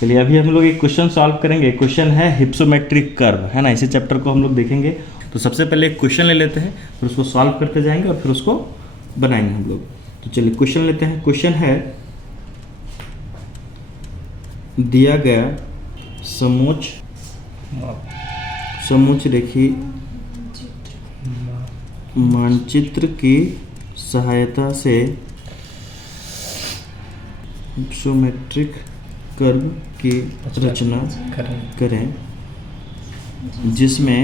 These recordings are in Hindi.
चलिए अभी हम लोग एक क्वेश्चन सॉल्व करेंगे। क्वेश्चन है हिप्सोमेट्रिक कर्व, है ना। इसी चैप्टर को हम लोग देखेंगे। तो सबसे पहले एक क्वेश्चन ले लेते हैं, फिर उसको सॉल्व करते जाएंगे और फिर उसको बनाएंगे हम लोग। तो चलिए क्वेश्चन लेते हैं। क्वेश्चन है दिया गया समोच्च रेखी मानचित्र की सहायता से हिप्सोमेट्रिक कर्व की रचना करें जिसमें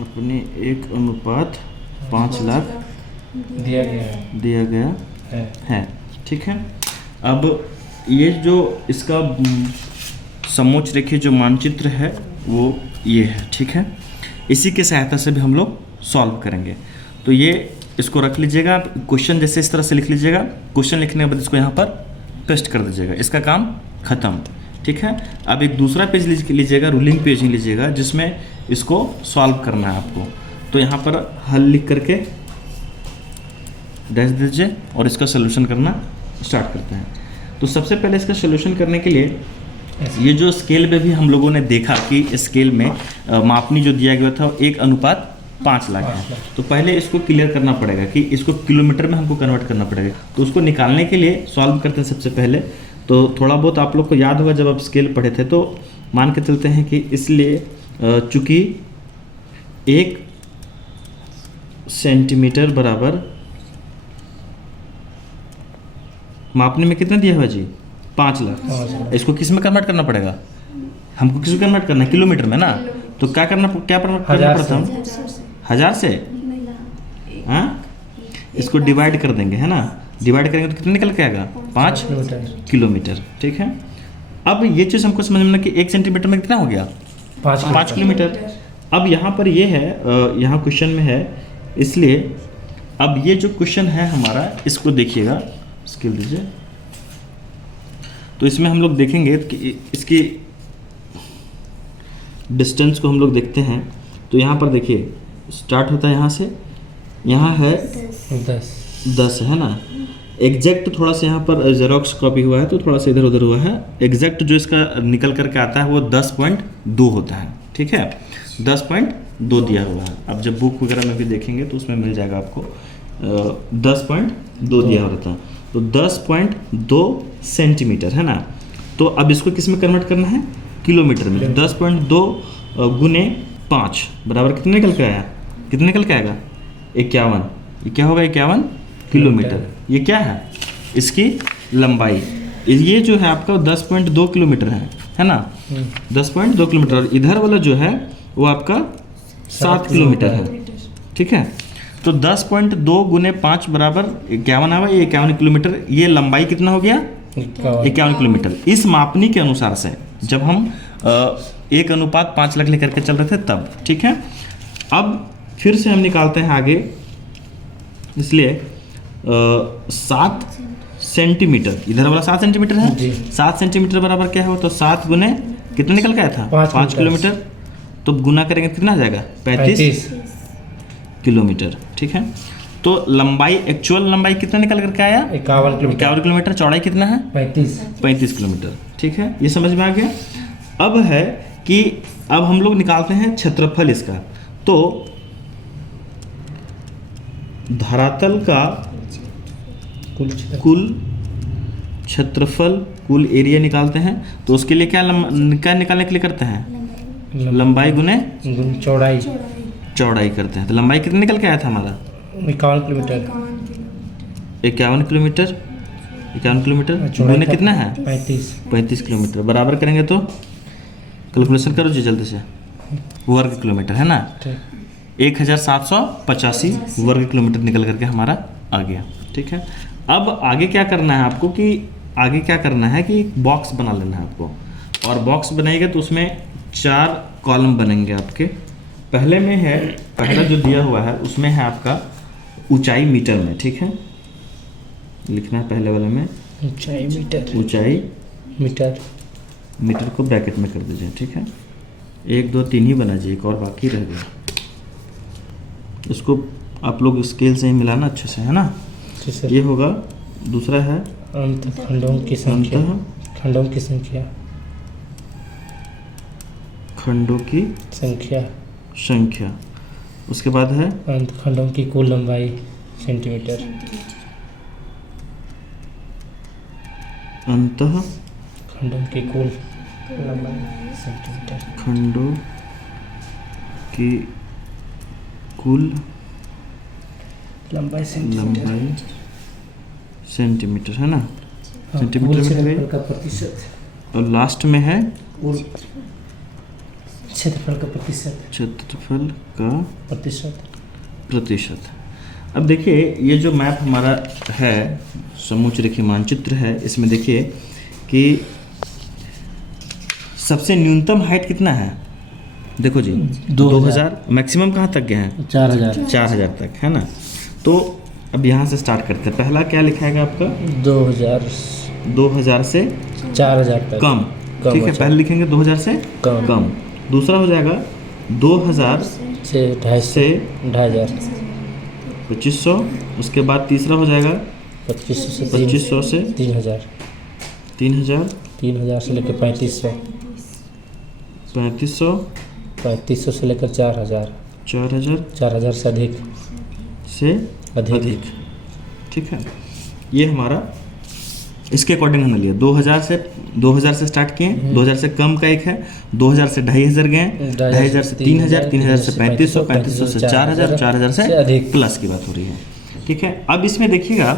अपने 1:5 लाख दिया गया है। ठीक है। अब ये जो इसका समोच्च रेखी जो मानचित्र है वो ये है। ठीक है। इसी की सहायता से भी हम लोग सॉल्व करेंगे। तो ये इसको रख लीजिएगा। क्वेश्चन जैसे इस तरह से लिख लीजिएगा। क्वेश्चन लिखने के बाद इसको यहाँ पर पेस्ट कर दीजिएगा। इसका काम खत्म। ठीक है। अब एक दूसरा पेज लीजिएगा, रूलिंग पेज ही लीजिएगा, जिसमें इसको सॉल्व करना है आपको। तो यहाँ पर हल लिख करके डैश दीजिए और इसका सोल्यूशन करना स्टार्ट करते हैं। तो सबसे पहले इसका सोल्यूशन करने के लिए ये जो स्केल पे भी हम लोगों ने देखा कि स्केल में मापनी जो दिया गया था 1:5 लाख है। तो पहले इसको क्लियर करना पड़ेगा कि इसको किलोमीटर में हमको कन्वर्ट करना पड़ेगा। तो उसको निकालने के लिए सॉल्व करते हैं सबसे पहले। तो थोड़ा बहुत आप लोग को याद होगा जब आप स्केल पढ़े थे, तो मान के चलते हैं कि इसलिए चूँकि 1 सेंटीमीटर बराबर मापने में कितना दिया हुआ जी 5 लाख। इसको किस में कन्वर्ट करना पड़ेगा हमको? किस में कन्वर्ट करना है? किलोमीटर में ना। तो क्या करना पड़ता है? 1000 से। हाँ, इसको डिवाइड कर देंगे, है ना। डिवाइड करेंगे तो कितना निकल के आएगा? 5 किलोमीटर। ठीक है। अब ये चीज़ हमको समझ में कि 1 सेंटीमीटर में कितना हो गया? 5 किलोमीटर। अब यहाँ पर ये है, यहाँ क्वेश्चन में है, इसलिए अब ये जो क्वेश्चन है हमारा, इसको देखिएगा। स्केल दीजिए। तो इसमें हम लोग देखेंगे कि इसकी डिस्टेंस को हम लोग देखते हैं। तो यहाँ पर देखिए स्टार्ट होता है यहाँ से, यहाँ है 10 है ना। एग्जैक्ट थोड़ा सा यहाँ पर जेरोक्स कॉपी हुआ है तो थोड़ा सा इधर उधर हुआ है। एग्जैक्ट जो इसका निकल करके आता है वो 10.2 होता है। ठीक है। 10.2 दिया हुआ है। अब जब बुक वगैरह में भी देखेंगे तो उसमें मिल जाएगा आपको 10.2 दिया होता है। तो 10.2 सेंटीमीटर है ना। तो अब इसको किस में कन्वर्ट करना है? किलोमीटर में। 10.2 गुने 5 बराबर कितने निकल के आया? कितने निकल के आएगा? 51। ये क्या होगा? 51 किलोमीटर। ये क्या है? इसकी लंबाई। ये जो है आपका 10.2 किलोमीटर है ना। 10.2 किलोमीटर। और इधर वाला जो है वो आपका 7 किलोमीटर है। ठीक है। तो 10.2 गुने 5 बराबर 51 आवा। ये 51 किलोमीटर। ये लंबाई कितना हो गया? 51 किलोमीटर। इस मापनी के अनुसार से जब हम 1:5 लाख लेकर के चल रहे थे तब। ठीक है। अब फिर से हम निकालते हैं आगे। इसलिए 7 सेंटीमीटर, इधर वाला 7 सेंटीमीटर है। 7 सेंटीमीटर बराबर क्या है? तो 7 गुने कितना निकल गया था? 5 किलोमीटर। तो गुना करेंगे कितना आ जाएगा? 35 किलोमीटर। ठीक है। तो लंबाई, एक्चुअल लंबाई कितना निकल करके आया? 51 किलोमीटर। चौड़ाई कितना है? 35 किलोमीटर। ठीक है। ये समझ में आ गया। अब है कि अब हम लोग निकालते हैं क्षेत्रफल इसका। तो धरातल का कुल क्षेत्रफल, कुल एरिया निकालते हैं। तो उसके लिए क्या निकालने के लिए करते हैं? लंबाई गुने चौड़ाई करते हैं। तो लंबाई कितना निकल के आया था हमारा? 51 किलोमीटर। 51 किलोमीटर गुने कितना है? 35 किलोमीटर। बराबर करेंगे तो कैलकुलेशन करो जी जल्दी से। वर्ग किलोमीटर है ना। 1785 वर्ग किलोमीटर निकल करके हमारा आ गया। ठीक है। अब आगे क्या करना है आपको कि आगे क्या करना है कि बॉक्स बना लेना है आपको। और बॉक्स बनाएगा तो उसमें 4 कॉलम बनेंगे आपके। पहले में है, पहला जो दिया हुआ है उसमें है आपका ऊंचाई मीटर में। ठीक है। लिखना है पहले वाले में ऊंचाई मीटर को ब्रैकेट में कर दीजिए। ठीक है। 1 2 3 ही बना जी, एक और बाकी रह गया। इसको आप लोग स्केल से ही मिलाना अच्छे से, है ना। ये होगा। दूसरा है खंडों की संख्या खंडों की संख्या। उसके बाद है अंतखंडों की कुल लंबाई सेंटीमीटर। अंतः खंडों की कुल लंबाई सेंटीमीटर। खंडों की कुल लंबाई सेंटीमीटर है ना, हाँ, सेंटीमीटर में है का प्रतिशत। और लास्ट में है क्षेत्रफल का प्रतिशत। क्षेत्रफल का प्रतिशत। अब देखिए ये जो मैप हमारा है, समोच्च रेखीय मानचित्र है, इसमें देखिए कि सबसे न्यूनतम हाइट कितना है, देखो जी 2000, मैक्सिमम कहाँ तक गए हैं 4000 तक है ना। तो अब यहाँ से स्टार्ट करते हैं। पहला क्या लिखाएगा आपका 2000 से 4000 तक कम, ठीक है। पहले लिखेंगे 2000 से कम। दूसरा हो जाएगा 2000 से 2500। 2500। उसके बाद तीसरा हो जाएगा 2500 से 3000 से लेकर 3500 से लेकर 4000 से अधिक, ठीक है। ये हमारा इसके अकॉर्डिंग हमने लिया। 2000 से स्टार्ट किए, 2000 से कम का एक है, 2000 से 2500 गए, 2500 से 3000, 3000 से 3500, 3500 से 4000, 4000 से अधिक प्लस की बात हो रही है, ठीक है। अब इसमें देखिएगा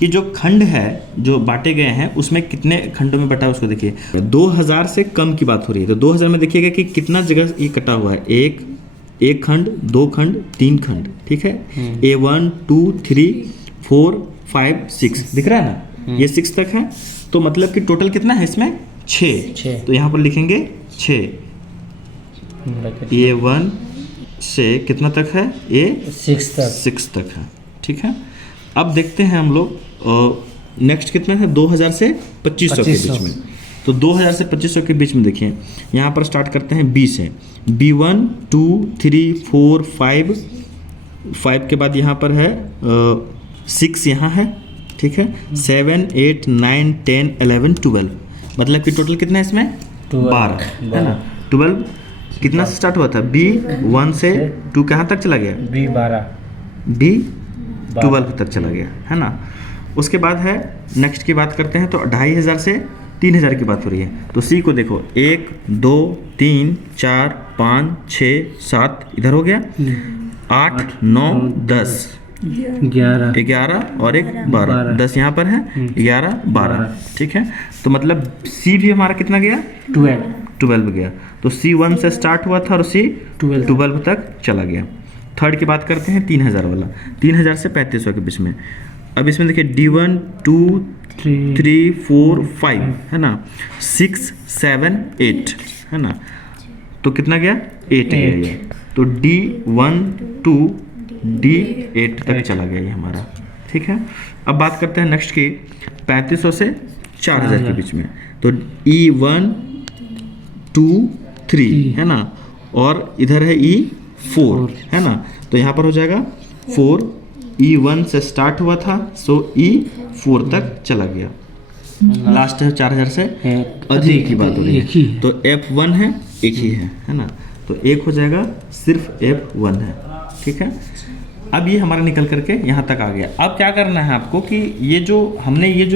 कि जो खंड है जो बांटे गए हैं उसमें कितने खंडों में बटा है उसको देखिए। 2000 से कम की बात हो रही है, तो 2000 में देखिएगा कि कितना जगह ये कटा हुआ है, एक खंड, 2 खंड, 3 खंड, ठीक है। A1 2 3 4 5 6 दिख रहा है ना, ये 6 तक है। तो मतलब कि टोटल कितना है इसमें 6। तो यहाँ पर लिखेंगे 6। A1 से कितना तक है, A6 तक है, ठीक है। अब देखते हैं हम लोग नेक्स्ट कितना है 2000 से 2500 के बीच में। तो 2000 से 2500 के बीच में देखिए, यहाँ पर स्टार्ट करते हैं B से। B1 2 3 4 5 के बाद यहाँ पर है 6 यहाँ है, ठीक है। 7 8 9 10 11 12, मतलब कि टोटल कितना है इसमें 12 है ना। 12 कितना से स्टार्ट हुआ था, B1 से 2 कहाँ तक चला गया, B12 तक चला गया है ना। उसके बाद है नेक्स्ट की बात करते हैं, तो 2500 से 3000 की बात हो रही है। तो सी को देखो 1 2 3 4 5 6 7 इधर हो गया, 8 9 10 11 और एक 12, 10 यहाँ पर है, 11 12, ठीक है। तो मतलब सी भी हमारा कितना गया 12 गया। तो C1 से स्टार्ट हुआ था और C12 तक चला गया। थर्ड की बात करते हैं 3000 वाला, 3000 से 3500 के बीच में। अब इसमें देखिए D1 2 3 4 5 है ना, 6 7 8 है ना। तो कितना गया 8 गया ये। तो D1 2 D8 तक चला गया ये हमारा, ठीक है। अब बात करते हैं नेक्स्ट की 3500 से 4000 के बीच में। तो E1 2 3 है ना, और इधर है E4 है ना। तो यहाँ पर हो जाएगा 4, E1 से स्टार्ट हुआ था, सो E4 तक चला गया। लास्ट है 4000 से अधिक की बात हो रही है, तो F1 है, एक ही है ना। तो एक हो जाएगा, सिर्फ F1 है, ठीक है। अब ये हमारा निकल करके यहाँ तक आ गया। अब क्या करना है आपको कि ये जो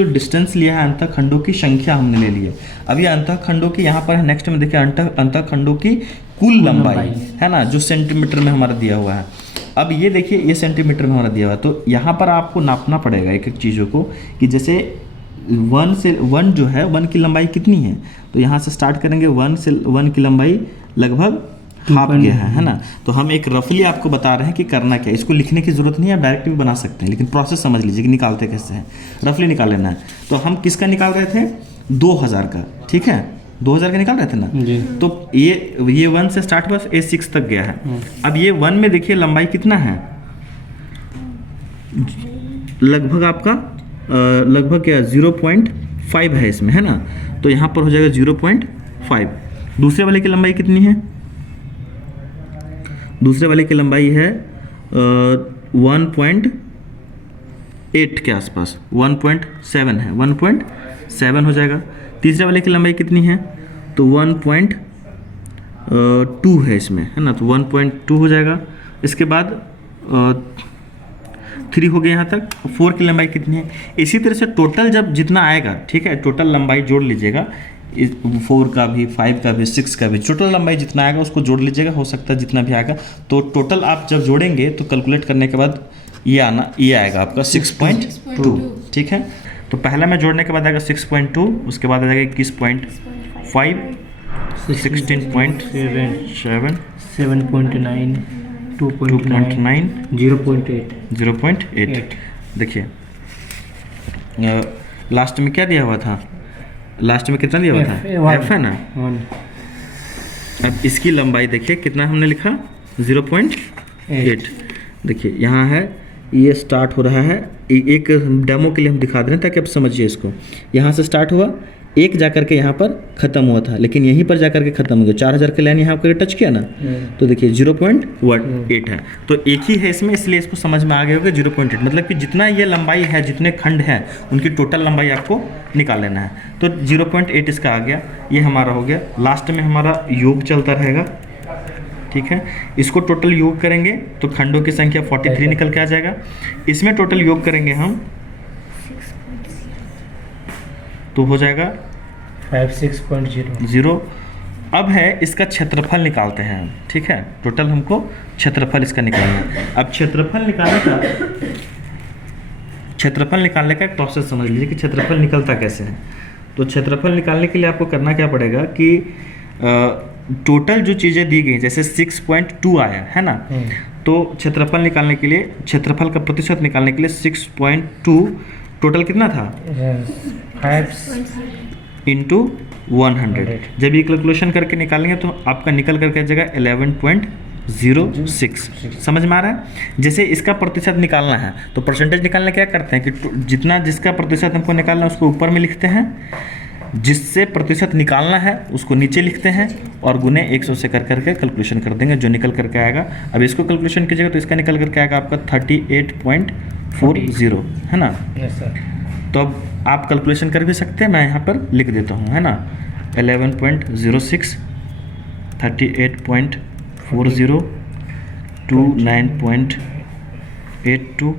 डिस्टेंस लिया है, अंतःखंडों की संख्या हमने ले ली है। अब ये अंतःखंडों की यहाँ पर नेक्स्ट में देखिए, अंतःखंडों की कुल लंबाई है ना, जो सेंटीमीटर में हमारा दिया हुआ है। अब ये देखिए, ये सेंटीमीटर में हमारा दिया हुआ है, तो यहाँ पर आपको नापना पड़ेगा एक एक चीज़ों को, कि जैसे 1 जो है 1 की लंबाई कितनी है। तो यहाँ से स्टार्ट करेंगे, 1 की लंबाई लगभग हाफ गया है ना। तो हम एक रफली आपको बता रहे हैं कि करना क्या है। इसको लिखने की जरूरत नहीं है, डायरेक्ट भी बना सकते हैं, लेकिन प्रोसेस समझ लीजिए कि निकालते कैसे हैं। रफली निकाल लेना है। तो हम किसका निकाल रहे थे 2000 का, ठीक है, 2000 का निकाल रहे थे ना जी। तो ये 1 से स्टार्ट हुआ, A6 तक गया है। अब ये 1 में देखिए लंबाई कितना है, लगभग आपका लगभग क्या 0.5 है इसमें, है ना। तो यहाँ पर हो जाएगा 0.5। दूसरे वाले की लंबाई कितनी है, दूसरे वाले की लंबाई है 1.8 के आसपास, 1.7 है, 1.7 हो जाएगा। तीसरे वाले की लंबाई कितनी है, तो 2 है इसमें, है ना, तो 1.2 हो जाएगा। इसके बाद 3 हो गया यहाँ तक। 4 की लंबाई कितनी है? इसी तरह से टोटल जब जितना आएगा, ठीक है, टोटल लंबाई जोड़ लीजिएगा, 4 का भी, 5 का भी, 6 का भी, टोटल लंबाई जितना आएगा उसको जोड़ लीजिएगा, हो सकता है जितना भी आएगा। तो टोटल आप जब जोड़ेंगे तो कैलकुलेट करने के बाद ये आएगा आपका 6.2, ठीक है। तो पहला में जोड़ने के बाद आएगा 6.2, उसके बाद आ जाएगा 21.5, 16.7, 7.9, 2.9, 0.8। देखिए लास्ट में क्या दिया हुआ था? लास्ट में कितना दिया हुआ था? F है ना। अब इसकी लंबाई देखिए कितना हमने लिखा, 0.8। देखिए यहाँ है, ये स्टार्ट हो रहा है, एक डेमो के लिए हम दिखा दे रहे हैं ताकि आप समझिए इसको। यहाँ से स्टार्ट हुआ, एक जा करके यहाँ पर ख़त्म हुआ था, लेकिन यहीं पर जा करके ख़त्म हो गया। 4000 के लाइन यहाँ पर टच किया ना, तो देखिए 0.8 है। तो एक ही है इसमें, इसलिए इसको समझ में आ गया होगा 0.8, मतलब कि जितना ये लंबाई है, जितने खंड हैं, उनकी टोटल लंबाई आपको निकाल लेना है। तो 0.8 इसका आ गया, ये हमारा हो गया। लास्ट में हमारा योग चलता रहेगा, ठीक है। इसको टोटल योग करेंगे तो खंडों की संख्या 43 निकल के आ जाएगा। इसमें टोटल योग करेंगे हम तो हो जाएगा 56.0। अब है इसका क्षेत्रफल निकालते हैं, ठीक है। टोटल हमको क्षेत्रफल इसका निकालना है। अब क्षेत्रफल निकालने का एक प्रोसेस समझ लीजिए कि क्षेत्रफल निकलता कैसे है। तो क्षेत्रफल निकालने के लिए आपको करना क्या पड़ेगा कि टोटल जो चीज़ें दी गई, जैसे 6.2 आया है ना, तो क्षेत्रफल निकालने के लिए, क्षेत्रफल का प्रतिशत निकालने के लिए 6.2 टोटल कितना था? 5 इंटू 100। जब ये कैलकुलेशन करके निकालेंगे तो आपका निकल करके आ जाएगा 11.06। समझ में आ रहा है? जैसे इसका प्रतिशत निकालना है तो परसेंटेज निकालने क्या करते हैं कि जितना जिसका प्रतिशत हमको निकालना है उसको ऊपर में लिखते हैं, जिससे प्रतिशत निकालना है उसको नीचे लिखते हैं और गुने 100 से कर करके कैलकुलेशन कर देंगे, जो निकल करके आएगा। अब इसको कैलकुलेशन कीजिएगा तो इसका निकल करके आएगा आपका 38.40, है ना। तो अब आप कैलकुलेशन कर भी सकते हैं, मैं यहाँ पर लिख देता हूँ, है ना। 11.06, 38.40, 29.82,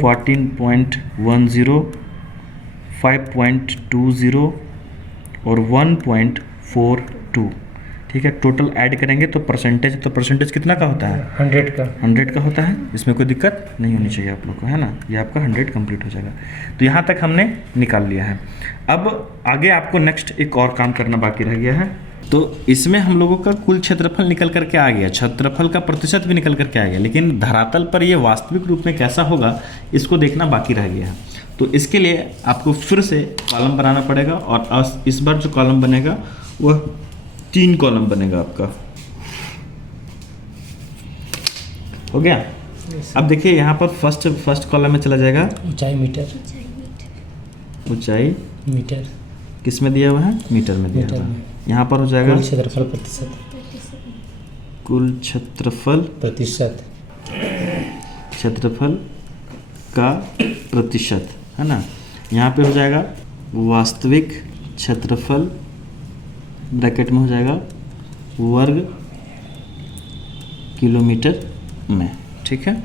14.10, 5.20 और 1.42, ठीक है। टोटल ऐड करेंगे तो परसेंटेज कितना का होता है? 100 का होता है। इसमें कोई दिक्कत नहीं होनी चाहिए आप लोग को, है ना। ये आपका 100 कंप्लीट हो जाएगा। तो यहाँ तक हमने निकाल लिया है। अब आगे आपको नेक्स्ट एक और काम करना बाकी रह गया है। तो इसमें हम लोगों का कुल क्षेत्रफल निकल करके आ गया, क्षेत्रफल का प्रतिशत भी निकल करके आ गया, लेकिन धरातल पर ये वास्तविक रूप में कैसा होगा इसको देखना बाकी रह गया है। तो इसके लिए आपको फिर से कॉलम बनाना पड़ेगा और इस बार जो कॉलम बनेगा वह 3 कॉलम बनेगा आपका। हो गया? अब देखिए यहाँ पर फर्स्ट कॉलम में चला जाएगा ऊंचाई मीटर, ऊंचाई मीटर किस में दिया हुआ है? मीटर में दिया हुआ है। यहाँ पर हो जाएगा कुल क्षेत्रफल प्रतिशत, कुल क्षेत्रफल प्रतिशत, क्षेत्रफल का प्रतिशत, है ना। यहाँ पे हो जाएगा वास्तविक क्षेत्रफल, ब्रैकेट में हो जाएगा वर्ग किलोमीटर में, ठीक है।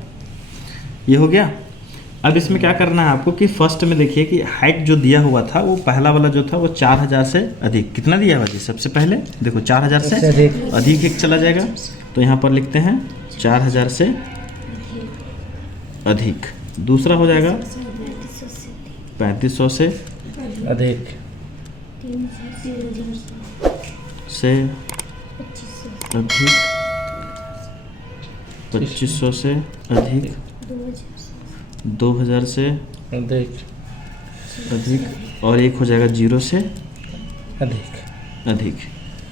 ये हो गया। अब इसमें क्या करना है आपको कि फर्स्ट में देखिए कि हाइट जो दिया हुआ था वो पहला वाला जो था वो 4000 से अधिक, कितना दिया हुआ जी? सबसे पहले देखो 4000 से अधिक एक चला जाएगा, तो यहाँ पर लिखते हैं 4000 से अधिक। दूसरा हो जाएगा 3500 से अधिक, से अधिक, 2500 से अधिक, 2000 से अधिक, और एक हो जाएगा 0 से अधिक।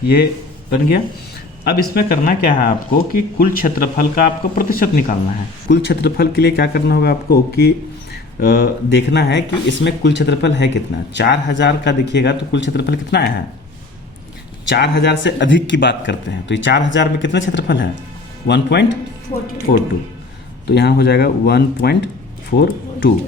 ये बन गया। अब इसमें करना क्या है आपको कि कुल क्षेत्रफल का आपको प्रतिशत निकालना है। कुल क्षेत्रफल के लिए क्या करना होगा आपको कि देखना है कि इसमें कुल क्षेत्रफल है कितना। 4000 का देखिएगा तो कुल क्षेत्रफल कितना आया है? 4000 से अधिक की बात करते हैं तो ये 4000 में कितना क्षेत्रफल है? 1.42। तो यहाँ हो जाएगा 1.42।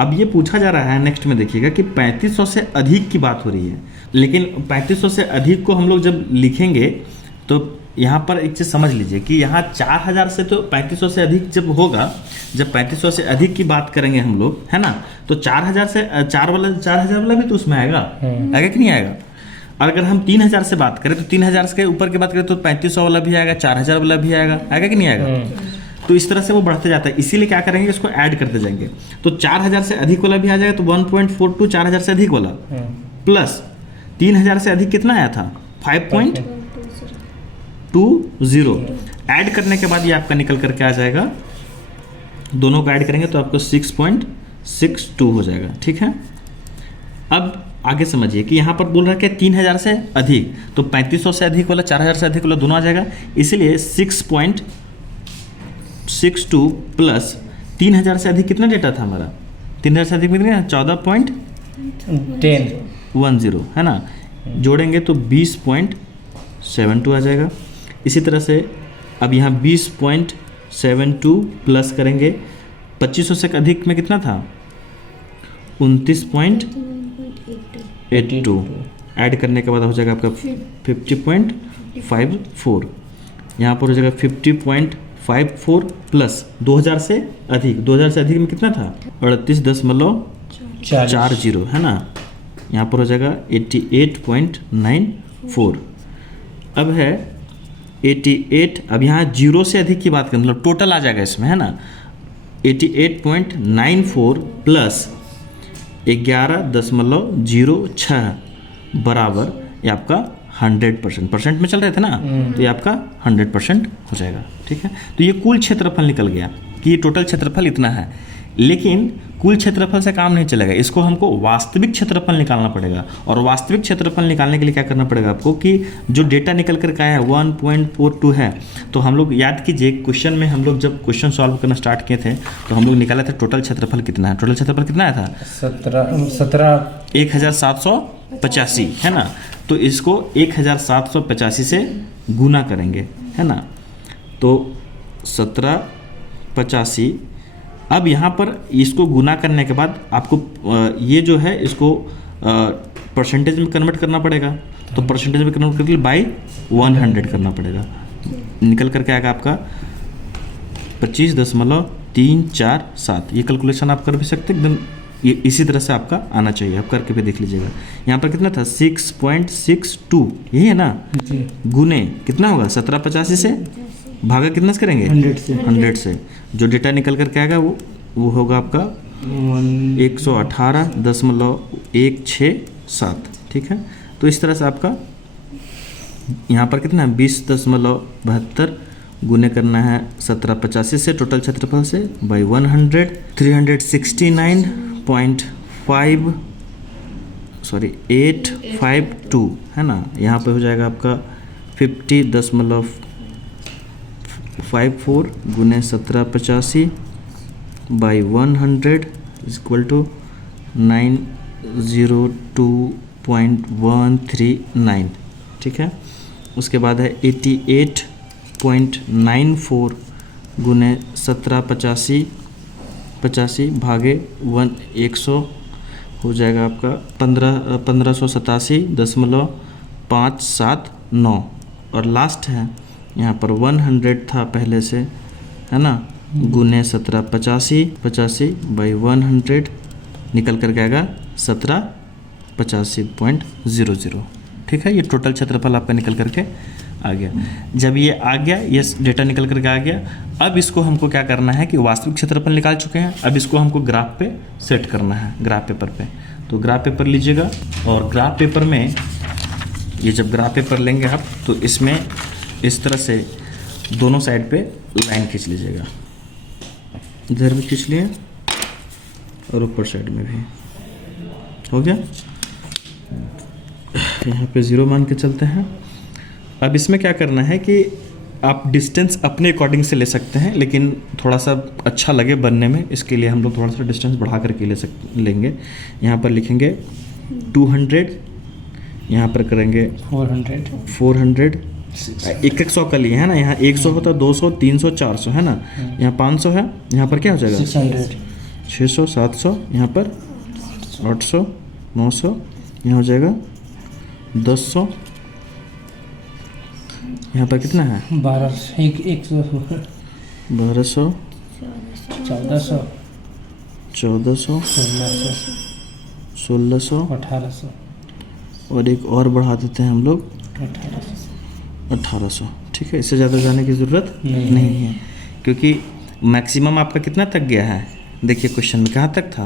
अब ये पूछा जा रहा है नेक्स्ट में, देखिएगा कि 3500 से अधिक की बात हो रही है, लेकिन 3500 से अधिक को हम लोग जब लिखेंगे तो यहाँ पर एक चीज़ समझ लीजिए कि यहाँ 4000 से तो 3500 से अधिक जब होगा, जब 3500 से अधिक की बात करेंगे हम लोग, है ना, तो 4000 से 4000 वाला भी तो उसमें आएगा, आएगा कि नहीं आएगा। और अगर हम 3000 से बात करें तो 3000 के ऊपर की बात करें तो 3500 वाला भी आएगा, 4000 वाला भी आएगा, आएगा कि नहीं आएगा। तो इस तरह से वो बढ़ते जाता है, इसीलिए क्या करेंगे, इसको ऐड करते जाएंगे। तो 4000 से अधिक वाला भी आ जाएगा, तो 1.42 4000 से अधिक वाला प्लस 3000 से अधिक कितना आया था 5.20 ऐड करने के बाद ये आपका निकल करके आ जाएगा, दोनों को ऐड करेंगे तो आपको 6.62 हो जाएगा। ठीक है, अब आगे समझिए कि यहाँ पर बोल रहा है कि 3000 से अधिक, तो 3500 से अधिक वाला 4000 से अधिक वाला दोनों आ जाएगा, इसलिए 6.62 प्लस 3000 से अधिक कितना डेटा था हमारा, 3000 से अधिक कितना 14.10 है ना, जोड़ेंगे तो 20.72 आ जाएगा। इसी तरह से अब यहाँ 20.72 प्लस करेंगे 2500 से अधिक में कितना था 29.82, ऐड करने के बाद हो जाएगा आपका 50.54, यहाँ पर हो जाएगा 50.54 प्लस 2000 से अधिक, 2000 से अधिक में कितना था 38.40 है ना, यहाँ पर हो जाएगा 88.94। अब है 88, अब यहाँ जीरो से अधिक की बात करें मतलब टोटल आ जाएगा इसमें, है ना, 88.94 प्लस 11.06 बराबर ये आपका 100%, परसेंट में चल रहे थे ना, तो ये आपका 100% हो जाएगा। ठीक है, तो ये कुल क्षेत्रफल निकल गया कि ये टोटल क्षेत्रफल इतना है, लेकिन कुल क्षेत्रफल से काम नहीं चलेगा, इसको हमको वास्तविक क्षेत्रफल निकालना पड़ेगा। और वास्तविक क्षेत्रफल निकालने के लिए क्या करना पड़ेगा आपको कि जो डेटा निकल कर आया है 1.42 है, तो हम लोग याद कीजिए क्वेश्चन में हम लोग जब क्वेश्चन सॉल्व करना स्टार्ट किए थे तो हम लोग निकाले थे टोटल क्षेत्रफल कितना है, टोटल क्षेत्रफल कितना आया था 1785 है ना, तो इसको 1785 से गुना करेंगे, है ना, तो 1785। अब यहाँ पर इसको गुना करने के बाद आपको ये जो है इसको परसेंटेज में कन्वर्ट करना पड़ेगा, तो परसेंटेज में कन्वर्ट करने के लिए बाई 100 करना पड़ेगा, निकल करके आएगा आपका 25.347। ये कैलकुलेशन आप कर भी सकते हैं, एकदम ये इसी तरह से आपका आना चाहिए, आप करके भी देख लीजिएगा। यहाँ पर कितना था 6.62, यही है ना, गुने कितना होगा 1785 से भागा कितना से करेंगे 100 से, जो डेटा निकल करके आएगा वो होगा आपका 118.167। ठीक है, तो इस तरह से आपका यहाँ पर कितना 20.72 गुने करना है 1785 से टोटल क्षेत्रफल से बाई 100, 852 है ना, यहाँ पे हो जाएगा आपका 50.54 गुने 1785 बाई 100 इक्वल टू 902.139। ठीक है, उसके बाद है 88.94 गुने 1785 भागे 100 हो जाएगा आपका 1587.579। और लास्ट है यहाँ पर 100 था पहले से, है ना, गुने 1785 बाई 100 निकल कर के आएगा 1785.00। ठीक है, ये टोटल क्षेत्रफल आपका निकल करके आ गया। जब ये आ गया, ये डेटा निकल करके आ गया, अब इसको हमको क्या करना है कि वास्तविक क्षेत्रफल निकाल चुके हैं, अब इसको हमको ग्राफ पे सेट करना है, ग्राफ पेपर पे। तो ग्राफ पेपर लीजिएगा, और ग्राफ पेपर में ये जब ग्राफ पेपर लेंगे आप तो इसमें इस तरह से दोनों साइड पे लाइन खींच लीजिएगा, इधर भी खींच लिए और ऊपर साइड में भी हो गया। यहाँ पे 0 मान के चलते हैं। अब इसमें क्या करना है कि आप डिस्टेंस अपने अकॉर्डिंग से ले सकते हैं, लेकिन थोड़ा सा अच्छा लगे बनने में, इसके लिए हम लोग थोड़ा सा डिस्टेंस बढ़ा करके लेंगे। यहाँ पर लिखेंगे 200, यहाँ पर करेंगे 400, एक 100 का लिए है ना, यहाँ 100 होता है, 200, 300, 400 है ना, यहाँ 500 है, यहाँ पर क्या हो जाएगा 600 700, यहाँ पर 800 900, यहाँ हो जाएगा 1000, यहाँ पर कितना है 1200 100 1200 1400 1400 1600 1600 1800 और एक और बढ़ा देते हैं हम लोग 1800 1800। ठीक है, इससे ज़्यादा जाने की ज़रूरत नहीं। नहीं है, क्योंकि मैक्सिमम आपका कितना तक गया है। देखिए क्वेश्चन में कहाँ तक था,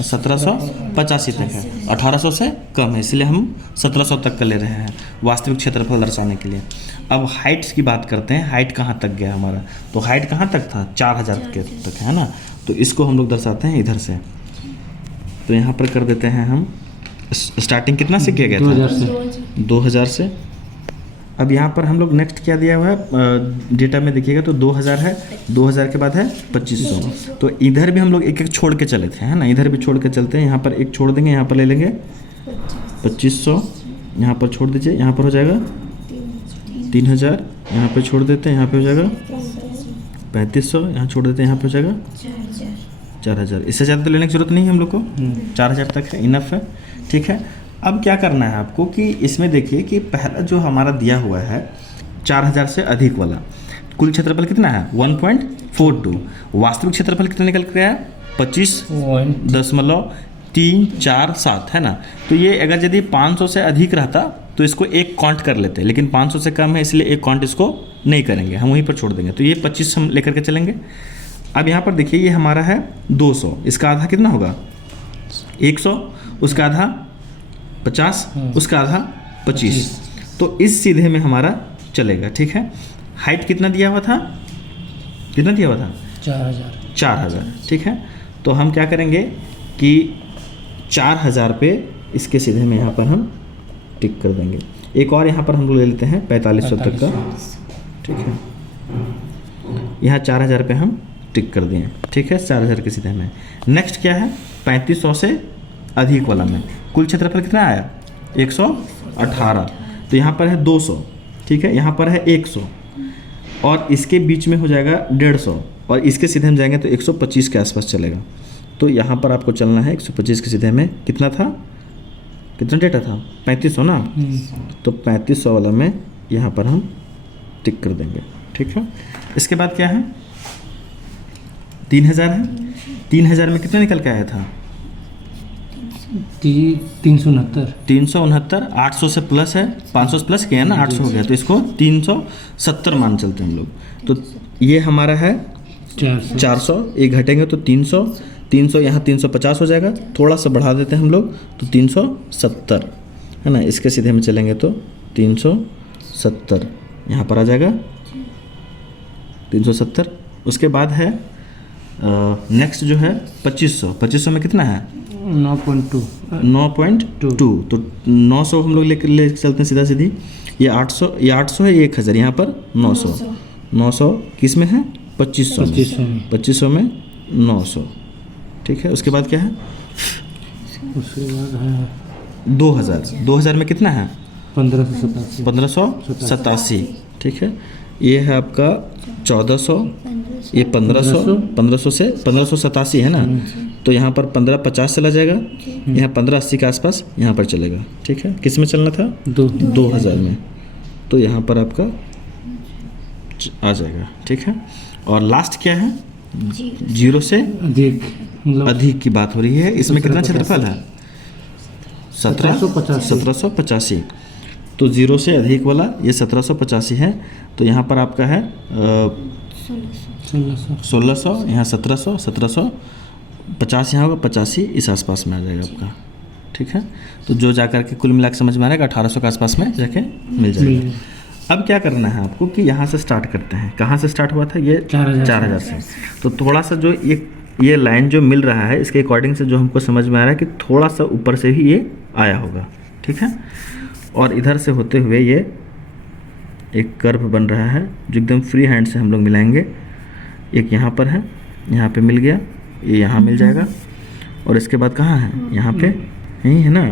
1785 तक है, 1800 से कम है, इसलिए हम 1700 तक का ले रहे हैं वास्तविक क्षेत्रफल दर्शाने के लिए। अब हाइट्स की बात करते हैं, हाइट कहाँ तक गया हमारा, तो हाइट कहाँ तक था 4000 के तक है ना, तो इसको हम लोग दर्शाते हैं इधर से। तो यहाँ पर कर देते हैं हम, स्टार्टिंग कितना से किया गया था 2000 से 2000 से। अब यहाँ पर हम लोग नेक्स्ट क्या दिया हुआ है डेटा में देखिएगा तो 2000 है, 2000 के बाद है 2500। तो इधर भी हम लोग एक एक छोड़ के चले थे है ना, इधर भी छोड़ के चलते हैं, यहाँ पर एक छोड़ देंगे, यहाँ पर ले लेंगे 2500, यहाँ पर छोड़ दीजिए, यहाँ पर हो जाएगा 3000, यहाँ पर छोड़ देते हैं, यहाँ पे हो जाएगा 3500, यहाँ छोड़ देते हैं, यहाँ पे हो जाएगा 4000। इससे ज़्यादा तो लेने की जरूरत नहीं है हम लोग को, 4000 तक है, इनफ है। ठीक है, अब क्या करना है आपको कि इसमें देखिए कि पहला जो हमारा दिया हुआ है 4000 से अधिक वाला, कुल क्षेत्रफल कितना है 1.42, वास्तविक क्षेत्रफल कितना निकल के आया 25.347 है ना। तो ये अगर यदि 500 से अधिक रहता तो इसको एक काउंट कर लेते, लेकिन 500 से कम है इसलिए एक काउंट इसको नहीं करेंगे, हम वहीं पर छोड़ देंगे। तो ये 25 हम लेकर के चलेंगे। अब यहाँ पर देखिए ये हमारा है 200, इसका आधा कितना होगा 100, उसका आधा 50, उसका आधा 25, तो इस सीधे में हमारा चलेगा। ठीक है, हाइट कितना दिया हुआ था, कितना दिया हुआ था 4000। ठीक है, तो हम क्या करेंगे कि 4000 पे इसके सीधे में यहाँ पर हम टिक कर देंगे। एक और यहाँ पर हम लोग ले लेते हैं 4500 तक का। ठीक है, यहाँ 4000 पे हम टिक कर दिए। ठीक है, 4000 के सीधे में। नेक्स्ट क्या है 3500 से अधिक वाला में कुल क्षेत्रफल कितना आया 118, तो यहाँ पर है 200। ठीक है, यहाँ पर है 100 और इसके बीच में हो जाएगा 150 और इसके सीधे हम जाएंगे तो 125 के आसपास चलेगा। तो यहाँ पर आपको चलना है 125 के सीधे में, कितना था, कितना डेटा था 3500 ना, तो 3500 वाला में यहाँ पर हम टिक कर देंगे। ठीक है, इसके बाद क्या है 3000 है, 3000 में कितना निकल के आया था 369, 800 से प्लस है, 500 से प्लस किया ना 800 हो गया, तो इसको 370 मान चलते हैं हम लोग। तो ये हमारा है 400, एक घटेंगे तो 300, 300 यहाँ 350 हो जाएगा, थोड़ा सा बढ़ा देते हैं हम लोग तो 370 है ना, इसके सीधे में चलेंगे तो 370 यहाँ पर आ जाएगा 370। उसके बाद है नेक्स्ट जो है 2500 में कितना है 9.2, 9.2, तो 900 हम लोग ले चलते हैं सीधा सीधी। ये 800 है, ये 1000, यहाँ पर 900 किस में है 2500 में 900। ठीक है, उसके बाद क्या है उसके बाद है 2000 में कितना है 1587। ठीक है, ये है आपका 1400, ये 1500 से 1587 है ना, तो यहाँ पर 1550 चला जाएगा, यहाँ 1580 के आसपास यहाँ पर चलेगा। ठीक है, किस में चलना था 2000 में, तो यहाँ पर आपका आ जाएगा। ठीक है, और लास्ट क्या है 0 से अधिक की बात हो रही है, इसमें कितना क्षेत्रफल है 1785, तो 0 से अधिक वाला ये 1785 है, तो यहाँ पर आपका है 1600, यहाँ 1750 यहाँ होगा, 85 इस आसपास में आ जाएगा आपका। ठीक है, तो जो जाकर के कुल मिला के समझ में आ रहा है 1800 के आसपास में जाके मिल जाएगा। अब क्या करना है आपको कि यहाँ से स्टार्ट करते हैं, कहाँ से स्टार्ट हुआ था ये 4000 से, तो थोड़ा सा जो ये लाइन जो मिल रहा है इसके अकॉर्डिंग से जो हमको समझ में आ रहा है कि थोड़ा सा ऊपर से ही ये आया होगा। ठीक है, और इधर से होते हुए ये एक कर्व बन रहा है जो एकदम फ्री हैंड से हम लोग मिलाएंगे। एक यहाँ पर है, यहाँ पे मिल गया, ये यहाँ मिल जाएगा, और इसके बाद कहाँ है यहाँ पे, यहीं है ना,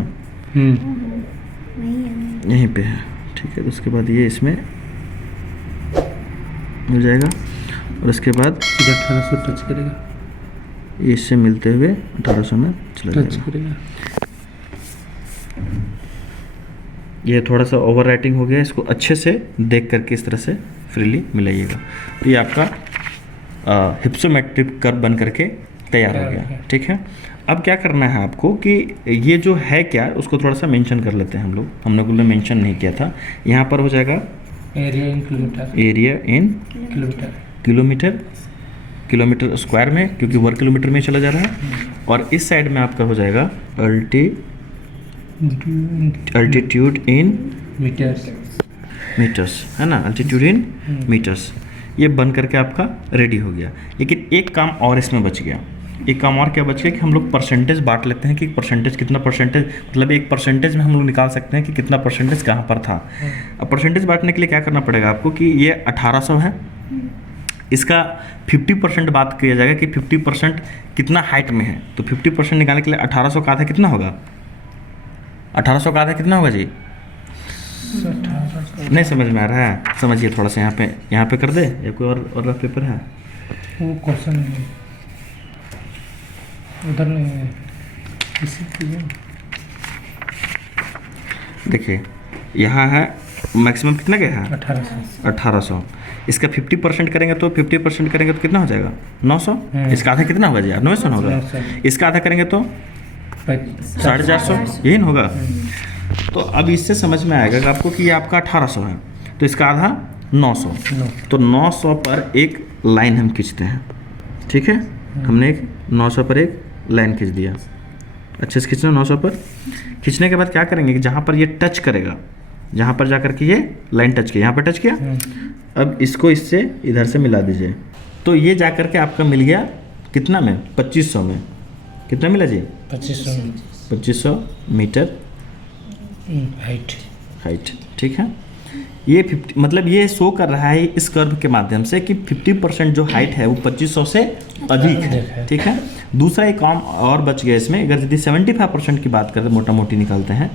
यहीं पे है। ठीक है, तो उसके बाद ये इसमें मिल जाएगा, और उसके बाद 1800 टच करेगा, इससे मिलते हुए 1800 में चला टच जाएगा। करेगा। ये थोड़ा सा ओवर राइटिंग हो गया, इसको अच्छे से देख करके इस तरह से फ्रीली मिलाइएगा। तो ये आपका हिप्सोमेट्रिक कर्व बन करके तैयार हो गया। ठीक है, अब क्या करना है आपको कि ये जो है क्या, उसको थोड़ा सा मेंशन कर लेते हैं हम लोग। हमने लोगों ने मेंशन नहीं किया था। यहाँ पर हो जाएगा area in kilometre, area in kilometre, kilometre square में, क्योंकि वर्ग किलोमीटर में चला जा रहा है। और इस साइड में आपका हो जाएगा अल्टीट्यूड इन मीटर्स, है ना, अल्टीट्यूड इन मीटर्स। ये बन करके आपका रेडी हो गया। लेकिन एक काम और इसमें बच गया। एक काम और क्या बच गया कि हम लोग परसेंटेज बांट लेते हैं कि परसेंटेज कितना परसेंटेज, मतलब एक परसेंटेज में हम लोग निकाल सकते हैं कि कितना परसेंटेज कहाँ पर था। अब परसेंटेज बांटने के लिए क्या करना पड़ेगा आपको कि ये 1800 है, इसका 50% बात किया जाएगा कि 50% कितना हाइट में है। तो 50% निकालने के लिए 1800 का आधा कितना होगा? 1800 का आधा कितना होगा जी? नहीं समझ में आ रहा है? समझिए थोड़ा सा, यहाँ पे कर दे या कोई और रफ पेपर है? वो क्वेश्चन नहीं उधर नहीं है, इसी के लिए। देखिए यहाँ है मैक्सिमम कितना क्या है? 1800। इसका 50% करेंगे तो 50% करेंगे तो कितना हो जाएगा? 900। इसका आधा कितना होगा जी? 900 होगा। 900। इसका आधा करेंगे तो 450, यही ना होगा। तो अब इससे समझ में आएगा कि आपको कि ये आपका 1800 है, तो इसका आधा 900। तो 900 पर एक लाइन हम खींचते हैं। ठीक है, हमने एक 900 पर एक लाइन खींच दिया। अच्छे से खींचना। 900 पर खींचने के बाद क्या करेंगे कि जहाँ पर ये टच करेगा, जहाँ पर जाकर के ये लाइन टच किया, यहाँ पर टच किया, अब इसको इससे इधर से मिला दीजिए। तो ये जाकर के आपका मिल गया कितना में? 2500 में। कितना मिला जी? 2500 मीटर हाइट। ठीक है, ये 50 मतलब ये शो कर रहा है इस कर्व के माध्यम से कि 50% जो हाइट है वो 2500 से अधिक है। ठीक है, दूसरा एक काम और बच गया इसमें। अगर यदि 75% की बात करते, मोटा मोटी निकालते हैं,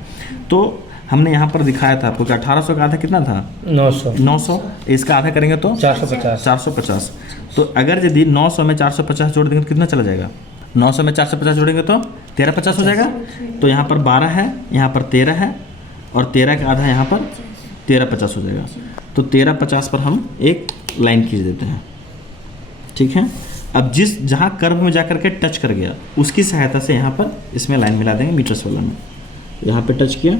तो हमने यहाँ पर दिखाया था आपको कि 1800 का आधा कितना था? 900। इसका आधा करेंगे तो 450। तो अगर यदि 900 में 450 जोड़ देंगे तो कितना चला जाएगा? 900 में 450 जोड़ेंगे तो 1350 हो जाएगा। तो यहाँ पर 12 है, यहाँ पर 13 है, और 13 का आधा यहाँ पर 1350 हो जाएगा। तो 1350 पर हम एक लाइन खींच देते हैं। ठीक है, अब जहाँ कर्व में जाकर के टच कर गया उसकी सहायता से यहाँ पर इसमें लाइन मिला देंगे मीटर्स वाला में। यहाँ पे टच किया,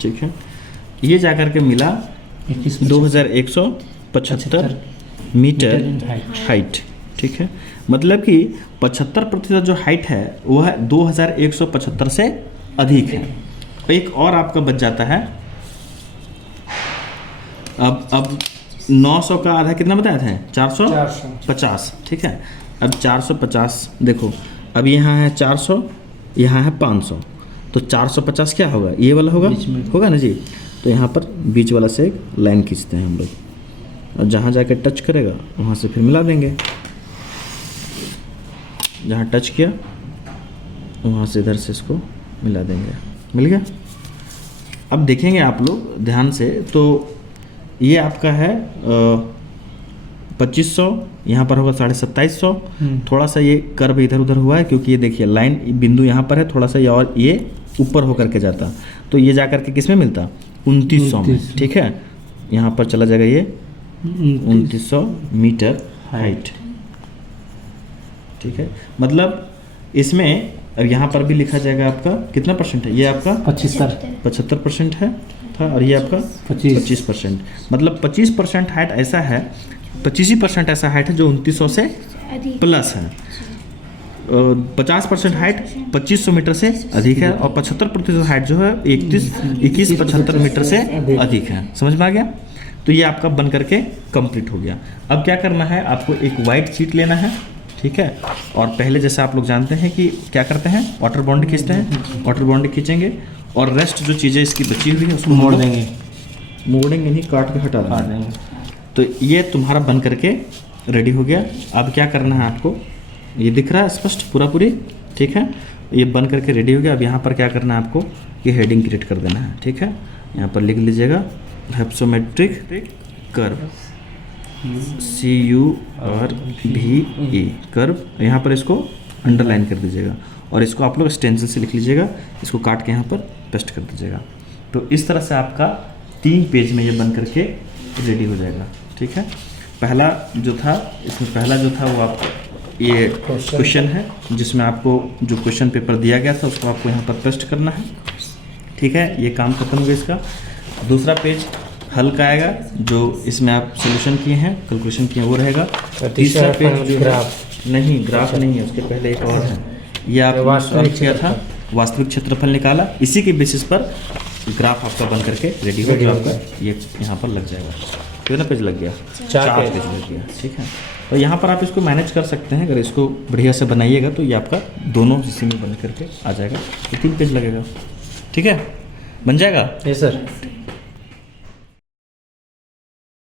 ठीक है, ये जाकर के मिला 2175 मीटर हाइट। ठीक है, मतलब कि 75% जो हाइट है वह 2175 से अधिक है। एक और आपका बच जाता है। अब 900 का आधा कितना बताया था? 450। ठीक है, अब 450 देखो, अब यहाँ है 400, यहाँ है 500, तो 450 क्या होगा? ये वाला होगा ना जी। तो यहाँ पर बीच वाला से एक लाइन खींचते हैं हम लोग, और जहाँ जाके टच करेगा वहाँ से फिर मिला देंगे। जहाँ टच किया वहाँ से इधर से इसको मिला देंगे। मिल गया। अब देखेंगे आप लोग ध्यान से, तो ये आपका है 2500, यहाँ पर होगा 2750। थोड़ा सा ये कर्व इधर उधर हुआ है क्योंकि ये देखिए लाइन बिंदु यहाँ पर है, थोड़ा सा ये और ये ऊपर होकर के जाता, तो ये जाकर के किस में मिलता? 2900 में। ठीक है, यहाँ पर चला जाएगा ये 2900 मीटर हाइट। ठीक है, मतलब इसमें अब यहाँ पर भी लिखा जाएगा आपका कितना परसेंट है? ये आपका 75% है था, और ये आपका 25%। मतलब 25% हाइट ऐसा है, 25% ऐसा हाइट है जो 2900 से प्लस है। 50% हाइट 2500 मीटर से अधिक है, और 75% हाइट जो है 2175 मीटर से अधिक है। समझ में आ गया? तो ये आपका बन करके कंप्लीट हो गया। अब क्या करना है, आपको एक वाइट शीट लेना है। ठीक है, और पहले जैसा आप लोग जानते हैं कि क्या करते हैं, वाटर बॉन्ड खींचते हैं। वाटर बॉन्ड खींचेंगे और रेस्ट जो चीज़ें इसकी बची हुई है उसको मोड़ेंगे नहीं, काट के हटा देंगे। तो ये तुम्हारा बन करके रेडी हो गया। अब क्या करना है आपको, ये दिख रहा है स्पष्ट पूरी? ठीक है, ये बन करके रेडी हो गया। अब यहाँ पर क्या करना है आपको, ये हेडिंग क्रिएट कर देना है। ठीक है, यहाँ पर लिख लीजिएगा हिप्सोमेट्रिक कर्व। CURVE कर्व, यहाँ पर इसको अंडरलाइन कर दीजिएगा और इसको आप लोग स्टेंसिल से लिख लीजिएगा, इसको काट के यहाँ पर पेस्ट कर दीजिएगा। तो इस तरह से आपका 3 पेज में ये बन करके रेडी हो जाएगा। ठीक है, पहला जो था, इसमें पहला जो था वो आप ये क्वेश्चन है जिसमें आपको जो क्वेश्चन पेपर दिया गया था उसको आपको यहाँ पर पेस्ट करना है। ठीक है, ये काम खत्म हो गया इसका। दूसरा पेज हल का आएगा, जो इसमें आप सोल्यूशन किए हैं, कैलकुलेशन किए हैं, वो रहेगा। तीसरा पेज जो है, नहीं ग्राफ नहीं है, उसके पहले एक और है, ये आपने सॉल्व किया था, वास्तविक क्षेत्रफल निकाला, इसी के बेसिस पर ग्राफ आपका बन करके रेडी हो गया, आपका ये यहाँ पर लग जाएगा। कितना पेज लग गया? 4 पेज लग गया। ठीक है, और यहाँ पर आप इसको मैनेज कर सकते हैं, अगर इसको बढ़िया से बनाइएगा तो ये आपका दोनों हिस्से में बन करके आ जाएगा। तो 3 पेज लगेगा। ठीक है, बन जाएगा? Yes sir.